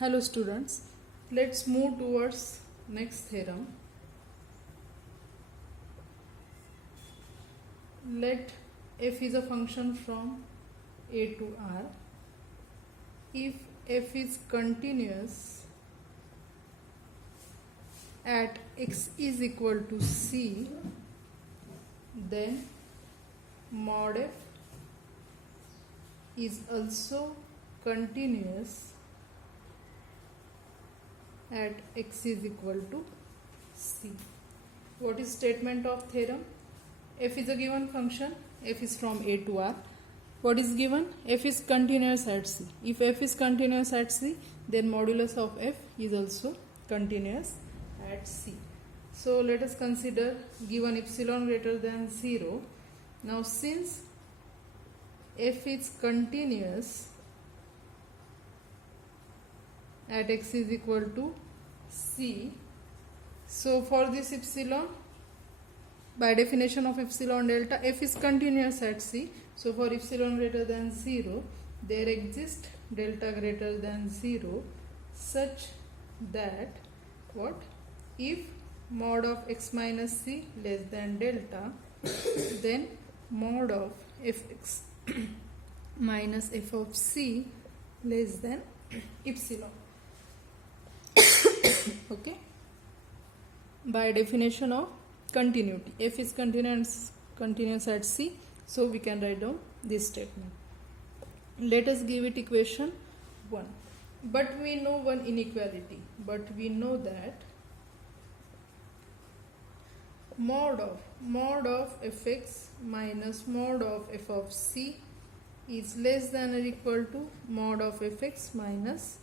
Hello students, let's move towards next theorem. Let f is a function from a to r. If f is continuous at x is equal to c, then mod f is also continuous at x is equal to c. What is statement of theorem? F is a given function, f is from a to r. What is given? F is continuous at c. If f is continuous at c, then modulus of f is also continuous at c. So let us consider given epsilon greater than 0. Now since f is continuous at x is equal to c, so for this epsilon, by definition of epsilon delta, f is continuous at c. So for epsilon greater than 0, there exists delta greater than 0 such that what? If mod of x minus c less than delta, then mod of fx minus f of c less than epsilon. Okay, by definition of continuity, f is continuous at c, so we can write down this statement. Let us give it equation 1. But we know one inequality, but we know that mod of fx minus mod of f of c is less than or equal to mod of fx minus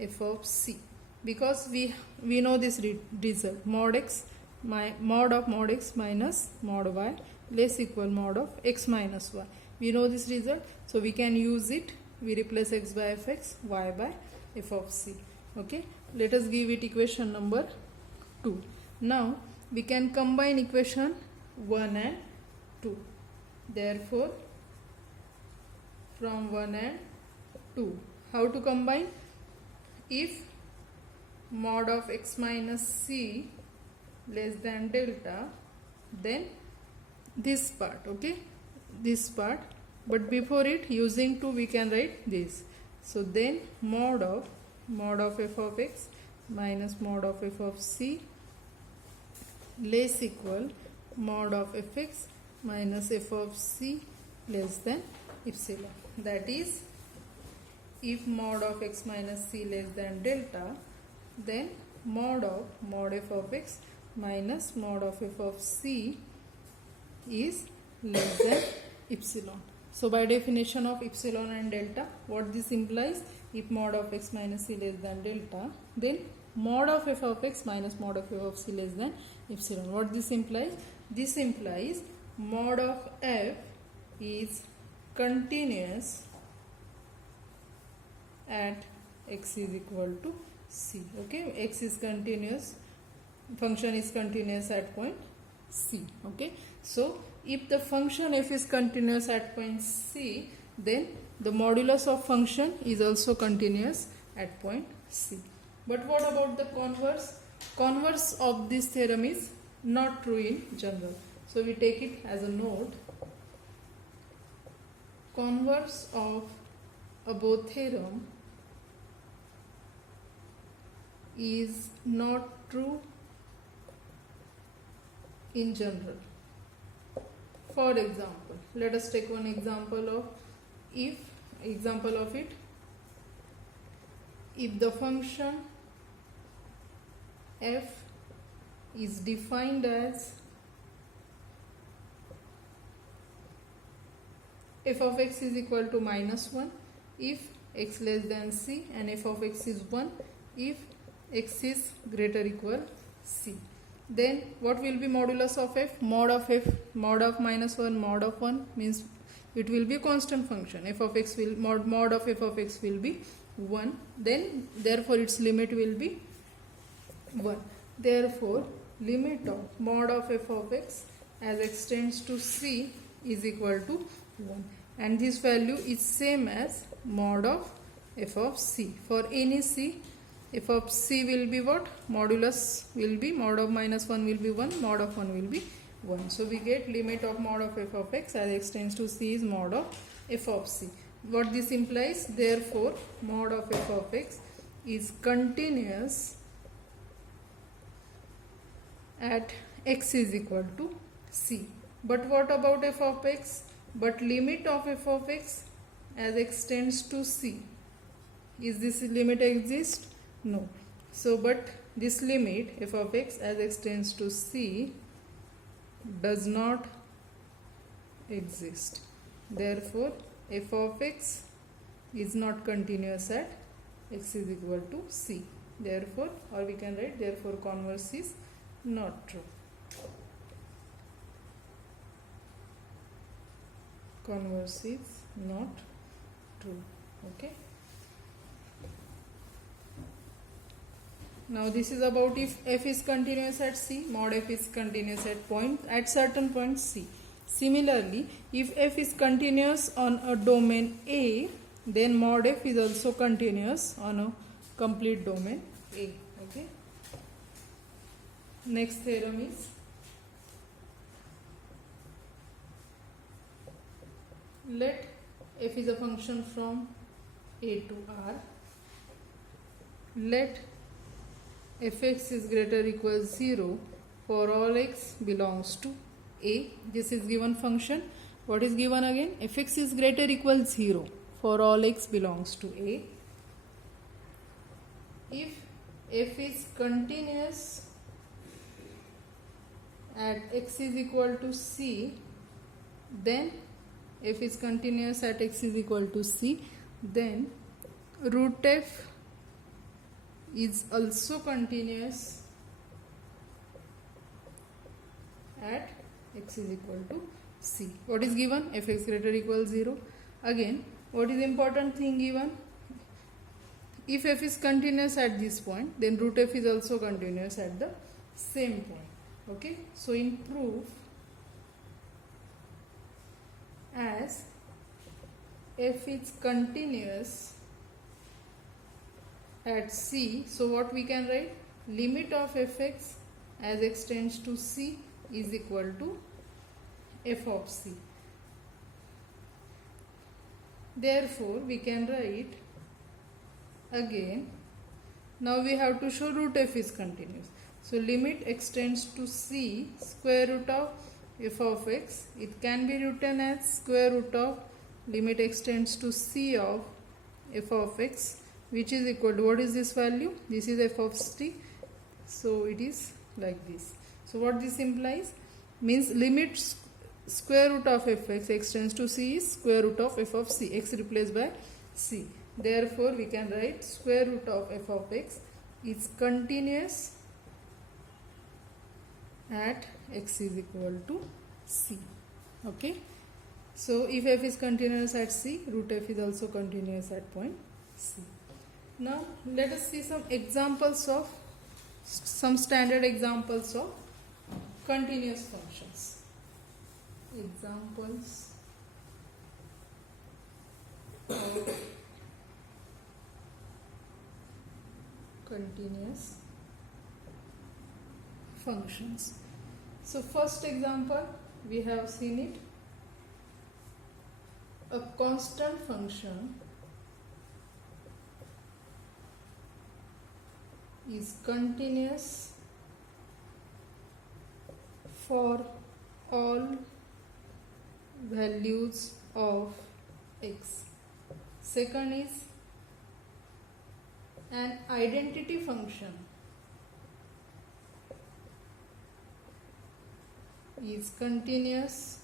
f of c, because we know this result, mod of mod x minus mod y less equal mod of x minus y. We know this result, so we can use it. We replace x by fx, y by f of c. Okay, let us give it equation number 2. Now we can combine equation 1 and 2. Therefore, from 1 and 2, how to combine? If mod of x minus c less than delta, then this part, okay, this part, but before it, using 2 we can write this. So then mod of f of x minus mod of f of c less equal mod of fx minus f of c less than epsilon. That is, if mod of x minus c less than delta, then mod f of x minus mod of f of c is less than epsilon. So by definition of epsilon and delta, what this implies? If mod of x minus c less than delta, then mod of f of x minus mod of f of c less than epsilon. What this implies? This implies mod of f is continuous at x is equal to c. Okay, x is continuous, function is continuous at point c. Okay, so if the function f is continuous at point c, then the modulus of function is also continuous at point c. But what about the converse? Converse of this theorem is not true in general. So we take it as a note. Converse of above theorem is not true in general. For example, let us take one example of if the function f is defined as f of x is equal to minus 1 if x less than c, and f of x is 1 if x is greater equal c. Then what will be modulus of f? Mod of minus 1, mod of 1 means it will be a constant function. F of x will mod of f of x will be 1. Then therefore its limit will be 1. Therefore limit of mod of f of x as x tends to c is equal to 1, and this value is same as mod of f of c. For any c, f of c will be what? Modulus will be mod of minus 1 will be 1, mod of 1 will be 1. So we get limit of mod of f of x as x tends to c is mod of f of c. What this implies? Therefore, mod of f of x is continuous at x is equal to c. But what about f of x? But limit of f of x as x tends to c. Is this limit exist? No. So, but this limit f of x as x tends to c does not exist. Therefore, f of x is not continuous at x is equal to c. Therefore, or we can write therefore converse is not true. Converse is not true. Okay. Now this is about if f is continuous at c, mod f is continuous at certain point c. Similarly, if f is continuous on a domain A, then mod f is also continuous on a complete domain A. Okay. Next theorem is let f is a function from A to R. Let fx is greater or equals 0 for all x belongs to A. This is given function. What is given again? Fx is greater or equals 0 for all x belongs to A. If f is continuous at x is equal to c, then f is continuous at x is equal to c, then root f is also continuous at x is equal to c. What is given? Fx greater or equals 0. Again, what is important thing given? If f is continuous at this point, then root f is also continuous at the same point. Okay. So in proof, as f is continuous at c, so what we can write? Limit of fx as x tends to c is equal to f of c. Therefore, we can write again, now we have to show root f is continuous. So limit x tends to c square root of f of x, it can be written as square root of limit x tends to c of f of x, which is equal to, what is this value? This is f of c. So it is like this. So what this implies? Means limit square root of fx x tends to c is square root of f of c, x replaced by c. Therefore, we can write square root of f of x is continuous at x is equal to c. Okay. So if f is continuous at c, root f is also continuous at point c. Now let us see some examples of some standard examples of continuous functions. Examples of continuous functions. So first example, we have seen it. A constant function is continuous for all values of x. Second is an identity function is continuous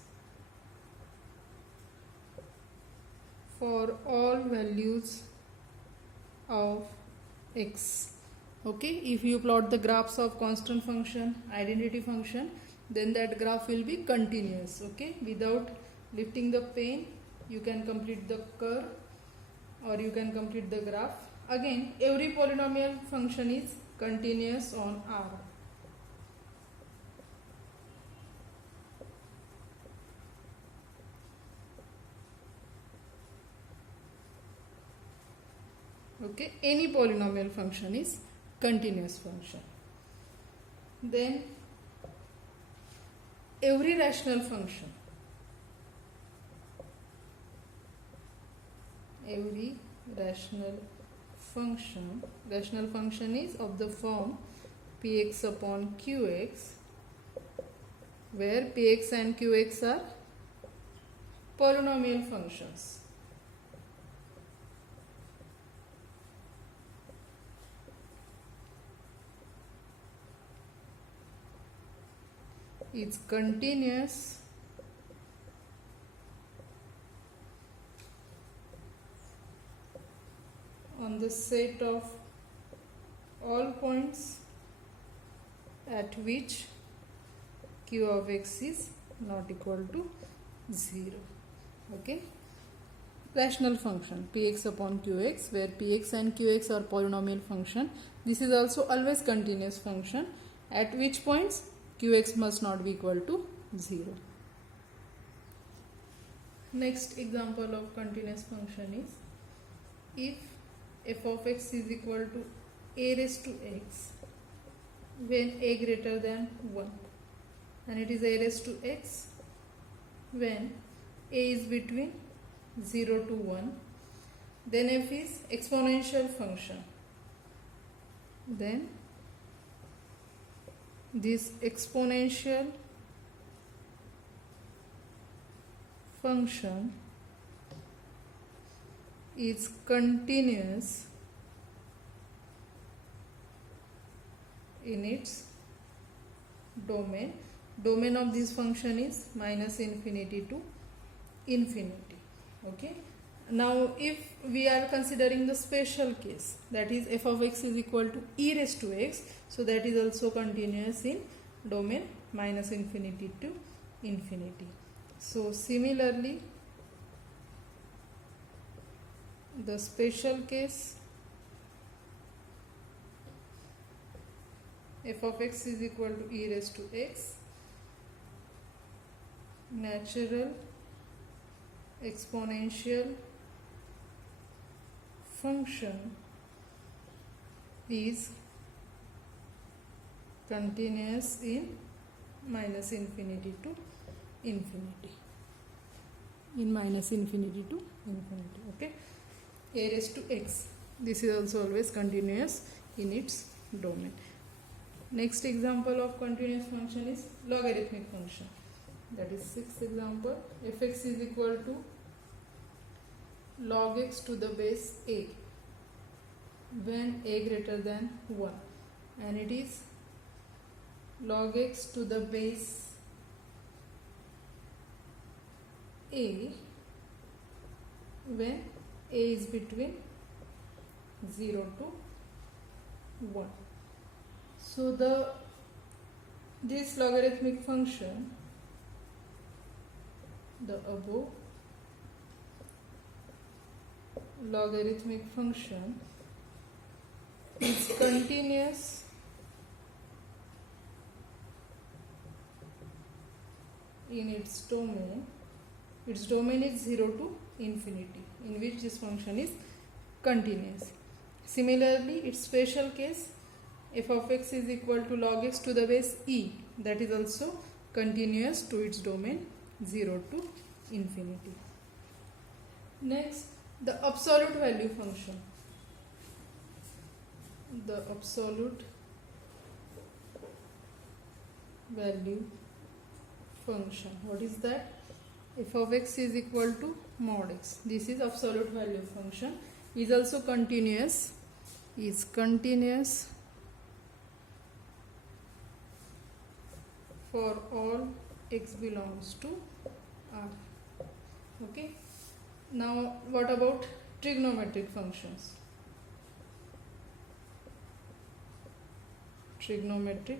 for all values of x. Okay, if you plot the graphs of constant function, identity function, then that graph will be continuous. Okay, without lifting the pen, you can complete the curve or you can complete the graph. Again, every polynomial function is continuous on R. Okay, any polynomial function is continuous function. Then every rational function, every rational function is of the form px upon qx, where px and qx are polynomial functions. It's continuous on the set of all points at which q of x is not equal to 0. Okay, rational function px upon qx, where px and qx are polynomial function. This is also always continuous function at which points qx must not be equal to 0. Next example of continuous function is if f of x is equal to a raised to x when a greater than 1, and it is a raised to x when a is between 0 to 1, then f is exponential function. Then this exponential function is continuous in its domain. Domain of this function is minus infinity to infinity. Okay, now if we are considering the special case, that is f of x is equal to e raised to x, so that is also continuous in domain minus infinity to infinity. So similarly, the special case f of x is equal to e raised to x, natural exponential function is continuous in minus infinity to infinity, in minus infinity to infinity. Okay, a raised to x, this is also always continuous in its domain. Next example of continuous function is logarithmic function. That is sixth example. Fx is equal to log x to the base a when a greater than 1, and it is log x to the base a when a is between 0 to 1. So this logarithmic function, the above logarithmic function is continuous in its domain. Its domain is 0 to infinity, in which this function is continuous. Similarly, its special case f of x is equal to log x to the base e, that is also continuous to its domain 0 to infinity. Next, the absolute value function. The absolute value function, what is that? F of x is equal to mod x. This is absolute value function, is also continuous, for all x belongs to R. Okay. Now what about trigonometric functions? Trigonometric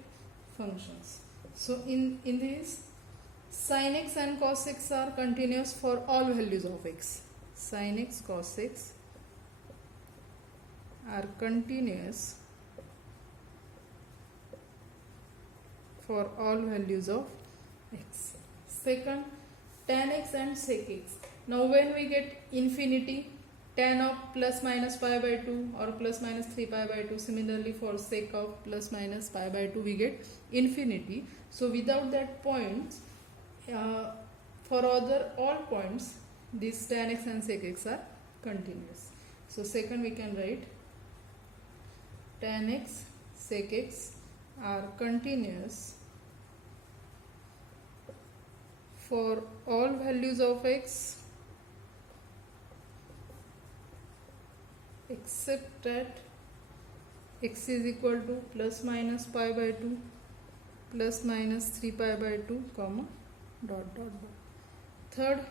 functions. So in this, sin x and cos x are continuous for all values of x. Sin x, cos x are continuous for all values of x. Second, tan x and sec x. Now when we get infinity, tan of plus minus pi by 2 or plus minus 3 pi by 2. Similarly, for sec of plus minus pi by 2, we get infinity. So without that points, for other all points, these tan x and sec x are continuous. So second we can write tan x, sec x are continuous for all values of x except at x is equal to plus minus pi by 2, plus minus 3 pi by 2, comma, dot dot dot. Third,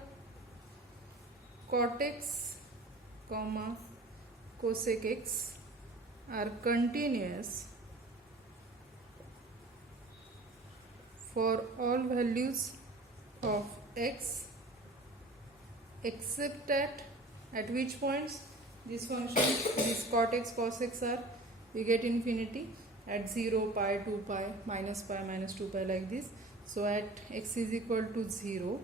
cot x, comma, cosec x are continuous for all values of x except at which points this function, this cot x, cos x are, we get infinity at 0, pi, 2 pi, minus 2 pi, like this. So at x is equal to 0,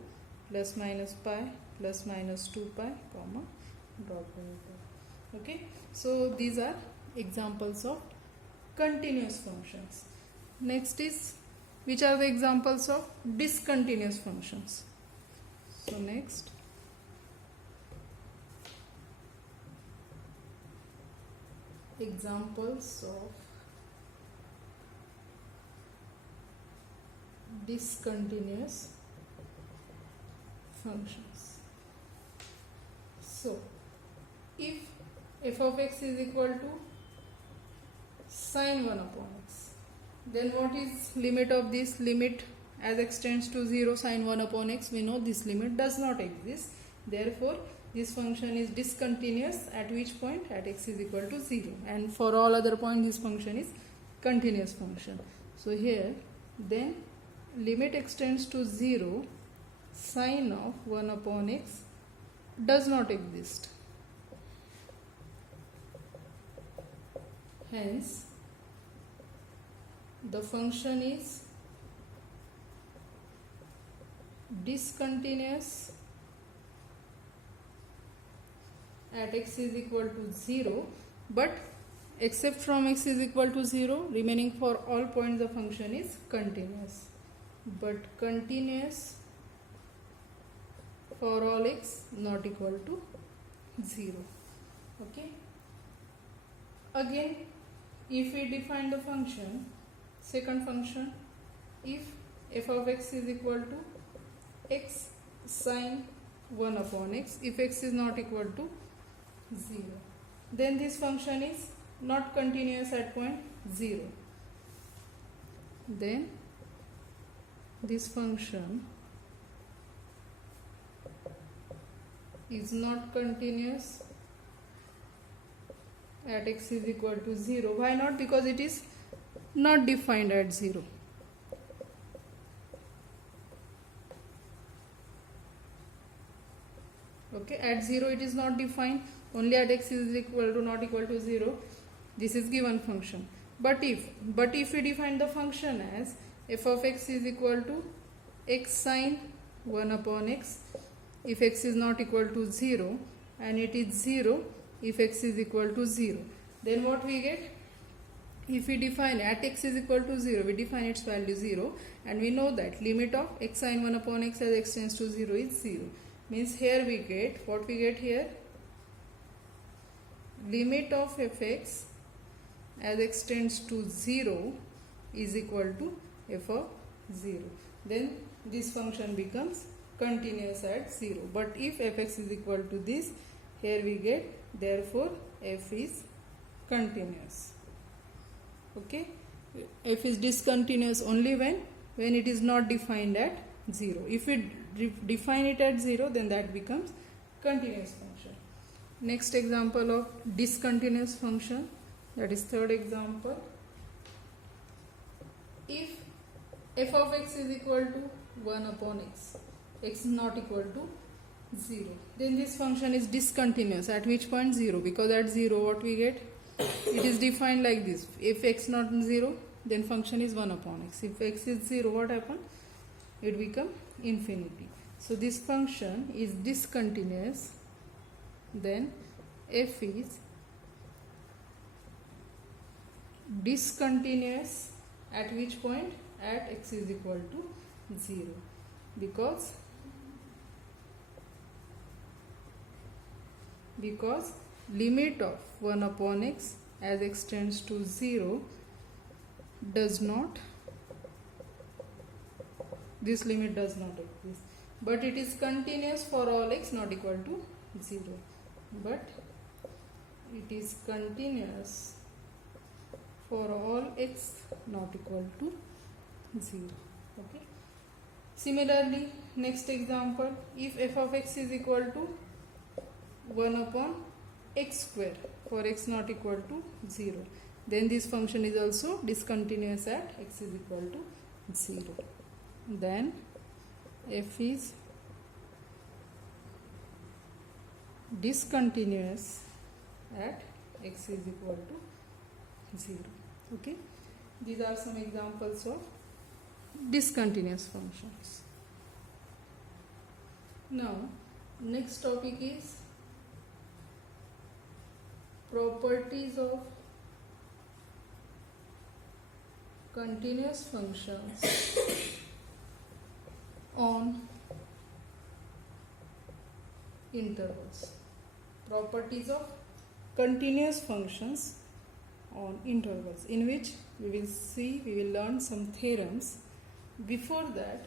plus minus pi, plus minus 2 pi, comma, dot dot. Okay, so these are examples of continuous functions. Next is, which are the examples of discontinuous functions? So next, examples of discontinuous functions. So if f of x is equal to sine 1 upon x, then what is limit of this? Limit as x tends to 0 sine 1 upon x, we know this limit does not exist. Therefore this function is discontinuous at which point? At x is equal to 0, and for all other points this function is continuous function. So here then limit x tends to 0 sine of 1 upon x does not exist. Hence the function is discontinuous at x is equal to 0, but except from x is equal to 0, remaining for all points the function is continuous, but continuous for all x not equal to 0. Okay, again if we define the function, second function, if f of x is equal to x sine 1 upon x, if x is not equal to 0, then this function is not continuous at point 0. Then this function is not continuous at x is equal to 0. Why not? Because it is not defined at 0. Okay, at 0 it is not defined, only at x is equal to not equal to 0 this is given function. But if we define the function as f of x is equal to x sine 1 upon x if x is not equal to 0, and it is 0 if x is equal to 0, then what we get? If we define at x is equal to 0, we define its value 0, and we know that limit of x sine 1 upon x as x tends to 0 is 0. Means here we get, what we get here? Limit of fx as x tends to 0 is equal to f of 0. Then this function becomes continuous at 0. But if fx is equal to this, here we get, therefore f is continuous. Okay, f is discontinuous only when it is not defined at 0. If we define it at 0, then that becomes continuous function. Next example of discontinuous function, that is third example. If f of x is equal to 1 upon x, x is not equal to 0, then this function is discontinuous at which point? 0, because at 0 what we get? It is defined like this. If x not 0, then function is 1 upon x. If x is 0, what happens? It becomes infinity. So this function is discontinuous then f is discontinuous at which point? At x is equal to 0, because limit of 1 upon x as x tends to 0 does not, this limit does not exist, but it is continuous for all x not equal to 0, but it is continuous for all x not equal to 0. Okay. Similarly, next example, if f of x is equal to 1 upon x square for x not equal to 0, then this function is also discontinuous at x is equal to 0. Then f is discontinuous at x is equal to 0. Okay, these are some examples of discontinuous functions. Now next topic is properties of continuous functions on intervals. Properties of continuous functions on intervals, in which we will learn some theorems. Before that,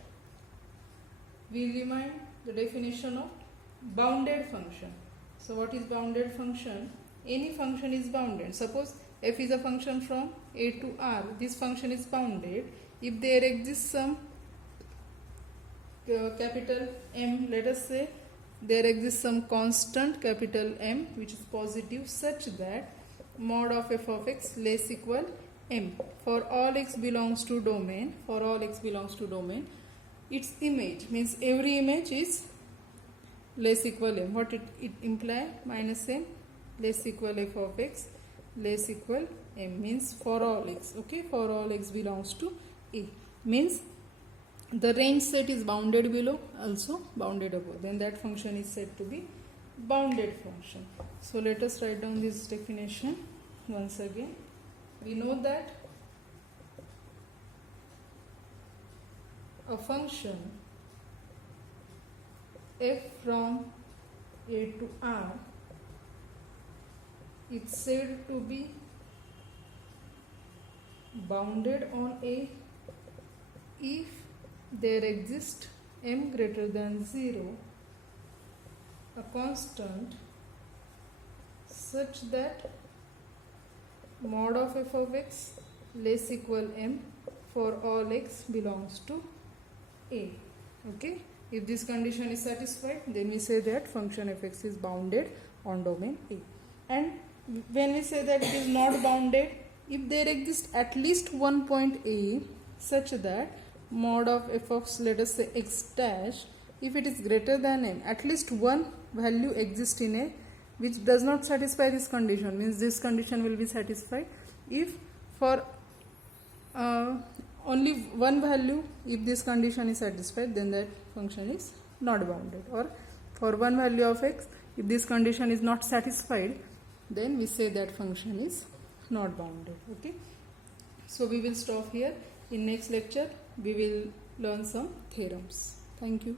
we remind the definition of bounded function. So what is bounded function? Any function is bounded. Suppose f is a function from a to r. This function is bounded if there exists some capital M. Let us say there exists some constant capital M which is positive, such that mod of f of x less equal m. For all x belongs to domain, its image means every image is less equal m. What it imply? Minus m less equal f of x less equal m, means for all x. Okay, for all x belongs to A, means the range set is bounded below, also bounded above, then that function is said to be bounded function. So let us write down this definition once again. We know that a function f from a to r is said to be bounded on A if there exists m greater than 0 a constant such that mod of f of x less equal m for all x belongs to A. Okay, if this condition is satisfied, then we say that function f(x) is bounded on domain A. And when we say that it is not bounded, if there exists at least one point A such that mod of f of, let us say, x dash, if it is greater than m, at least one value exists in A which does not satisfy this condition, means this condition will be satisfied if for only one value, if this condition is satisfied, then that function is not bounded. Or for one value of x, if this condition is not satisfied, then we say that function is not bounded. Okay, so we will stop here. In next lecture we will learn some theorems. Thank you.